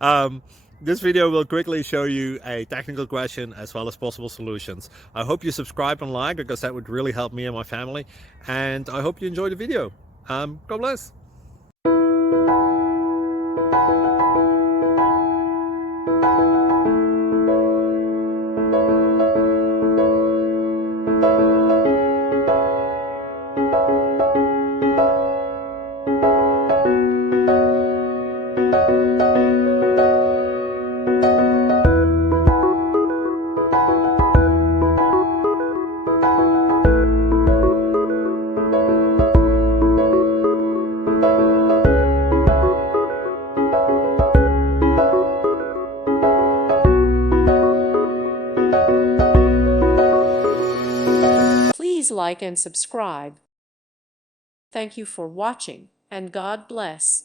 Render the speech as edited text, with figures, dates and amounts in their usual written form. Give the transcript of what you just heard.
um, this video will quickly show you a technical question as well as possible solutions. I hope you subscribe and like, because that would really help me and my family. And I hope you enjoy the video. God bless. Please like and subscribe. Thank you for watching, and God bless.